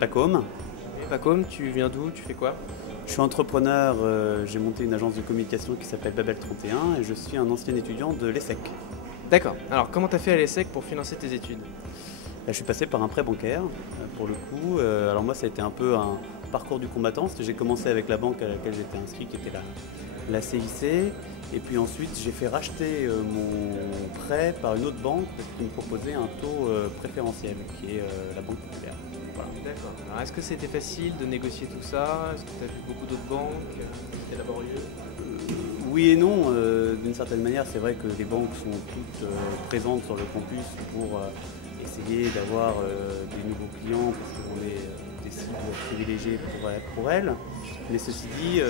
Pacôme. Et Pacôme, tu viens d'où? Tu fais quoi? Je suis entrepreneur, j'ai monté une agence de communication qui s'appelle Babel 31 et je suis un ancien étudiant de l'ESSEC. D'accord. Alors comment t'as fait à l'ESSEC pour financer tes études? Là, je suis passé par un prêt bancaire pour le coup. Alors moi ça a été un peu un parcours du combattant. J'ai commencé avec la banque à laquelle j'étais inscrit qui était la CIC. Et puis ensuite j'ai fait racheter mon prêt par une autre banque qui me proposait un taux préférentiel qui est la Banque Populaire. Voilà. D'accord. Alors est-ce que c'était facile de négocier tout ça? Est-ce que tu as vu beaucoup d'autres banques? C'était laborieux? Oui et non, d'une certaine manière c'est vrai que les banques sont toutes présentes sur le campus pour essayer d'avoir des nouveaux clients parce qu'on est des cibles privilégiées pour elles. Mais ceci dit,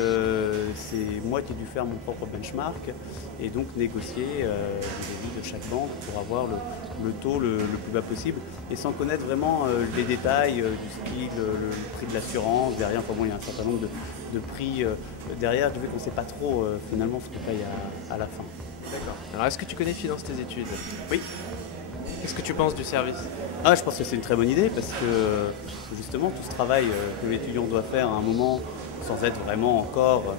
c'est moi qui ai dû faire mon propre benchmark et donc négocier vis-à-vis de chaque banque pour avoir le taux le plus bas possible et sans connaître vraiment les détails du style, le prix de l'assurance, derrière, enfin bon, il y a un certain nombre de prix derrière, vu qu'on ne sait pas trop finalement ce qu'on paye à la fin. D'accord. Alors est-ce que tu connais Finance tes études? Oui. Qu'est-ce que tu penses du service? Je pense que c'est une très bonne idée parce que justement tout ce travail que l'étudiant doit faire à un moment sans être vraiment encore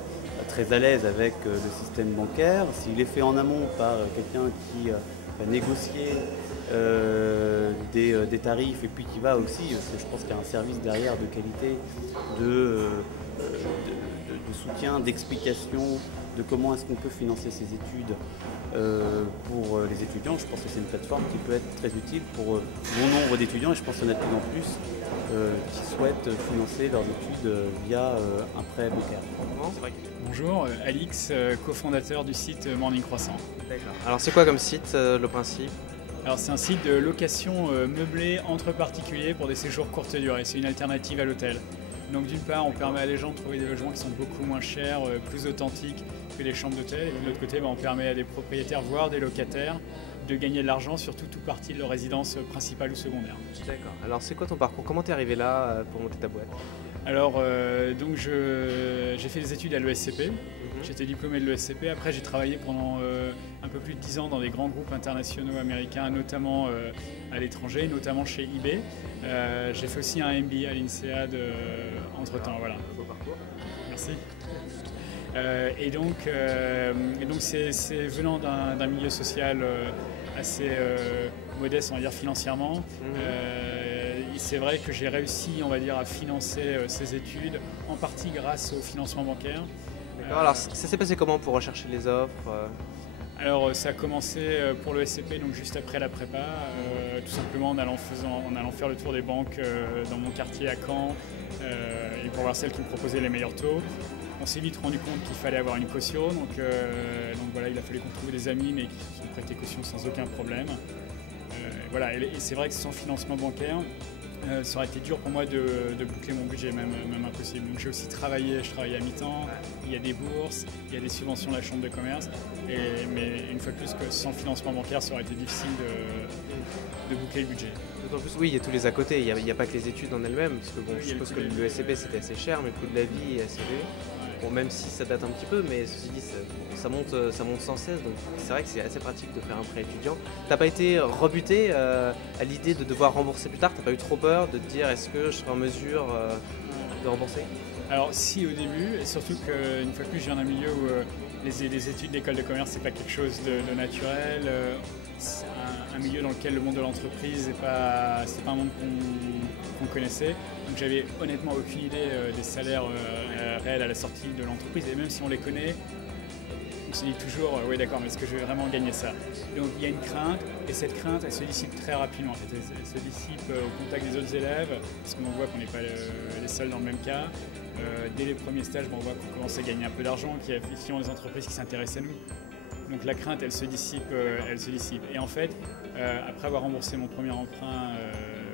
très à l'aise avec le système bancaire, s'il est fait en amont par quelqu'un qui va négocier des tarifs et puis qui va aussi, je pense qu'il y a un service derrière de qualité, de soutien, d'explication de comment est-ce qu'on peut financer ses études pour les étudiants. Je pense que c'est une plateforme qui peut être très utile pour bon nombre d'étudiants et je pense qu'il y en a de plus en plus qui souhaitent financer leurs études via un prêt bancaire. Bonjour, Alix, cofondateur du site Morning Croissant. D'accord. Alors c'est quoi comme site, le principe? Alors c'est un site de location meublée entre particuliers pour des séjours courte durée. C'est une alternative à l'hôtel. Donc d'une part, on permet à des gens de trouver des logements qui sont beaucoup moins chers, plus authentiques que les chambres d'hôtel. Et de l'autre côté, on permet à des propriétaires, voire des locataires, de gagner de l'argent sur toute partie de leur résidence principale ou secondaire. D'accord. Alors c'est quoi ton parcours? Comment t'es arrivé là pour monter ta boîte? Alors donc j'ai fait des études à l'ESCP. J'étais diplômé de l'ESCP. Après j'ai travaillé pendant un peu plus de 10 ans dans des grands groupes internationaux américains, notamment à l'étranger, notamment chez eBay. J'ai fait aussi un MBA à l'INSEAD entre temps. Voilà. Beau parcours. Merci. Et donc c'est venant d'un milieu social assez modeste, on va dire financièrement. C'est vrai que j'ai réussi, on va dire, à financer ces études, en partie grâce au financement bancaire. D'accord. Alors ça s'est passé comment pour rechercher les offres? Alors ça a commencé pour le SCP, donc juste après la prépa, tout simplement en allant faire le tour des banques dans mon quartier à Caen et pour voir celles qui me proposaient les meilleurs taux. On s'est vite rendu compte qu'il fallait avoir une caution, donc voilà, il a fallu qu'on trouve des amis mais qui se sont prêtés caution sans aucun problème. Voilà, et c'est vrai que sans financement bancaire, ça aurait été dur pour moi de boucler mon budget, même impossible. Donc j'ai aussi travaillé, je travaillais à mi-temps, il y a des bourses, il y a des subventions de la chambre de commerce, mais une fois de plus que sans financement bancaire, ça aurait été difficile de boucler le budget. D'autant plus, oui, il y a tous les à côté, il n'y a pas que les études en elles-mêmes, parce que bon, je suppose que le SCP c'était assez cher, mais le coût de la vie est assez élevé. Bon, même si ça date un petit peu, mais ceci dit, ça monte sans cesse, donc c'est vrai que c'est assez pratique de faire un prêt étudiant. T'as pas été rebuté à l'idée de devoir rembourser plus tard? T'as pas eu trop peur de te dire est-ce que je serai en mesure de rembourser? Alors si au début, et surtout qu'une fois de plus je viens d'un milieu où les études d'école de commerce c'est pas quelque chose de naturel, c'est un milieu dans lequel le monde de l'entreprise c'est pas un monde qu'on connaissait. Donc j'avais honnêtement aucune idée des salaires réels à la sortie de l'entreprise et même si on les connaît, on se dit toujours oui d'accord, mais est-ce que je vais vraiment gagner ça? Donc il y a une crainte et cette crainte elle se dissipe très rapidement. En fait, elle se dissipe au contact des autres élèves parce qu'on voit qu'on n'est pas les seuls dans le même cas. Dès les premiers stages, on voit qu'on commence à gagner un peu d'argent, qu'il y a effectivement des entreprises qui s'intéressent à nous. Donc la crainte elle se dissipe. Et en fait, après avoir remboursé mon premier emprunt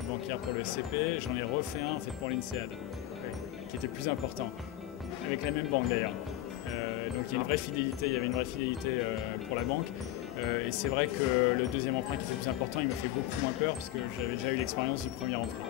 bancaire pour le SCP, j'en ai refait un en fait, pour l'INSEAD, qui était plus important, avec la même banque d'ailleurs. Donc il y avait une vraie fidélité pour la banque. Et c'est vrai que le deuxième emprunt qui était le plus important, il me fait beaucoup moins peur parce que j'avais déjà eu l'expérience du premier emprunt.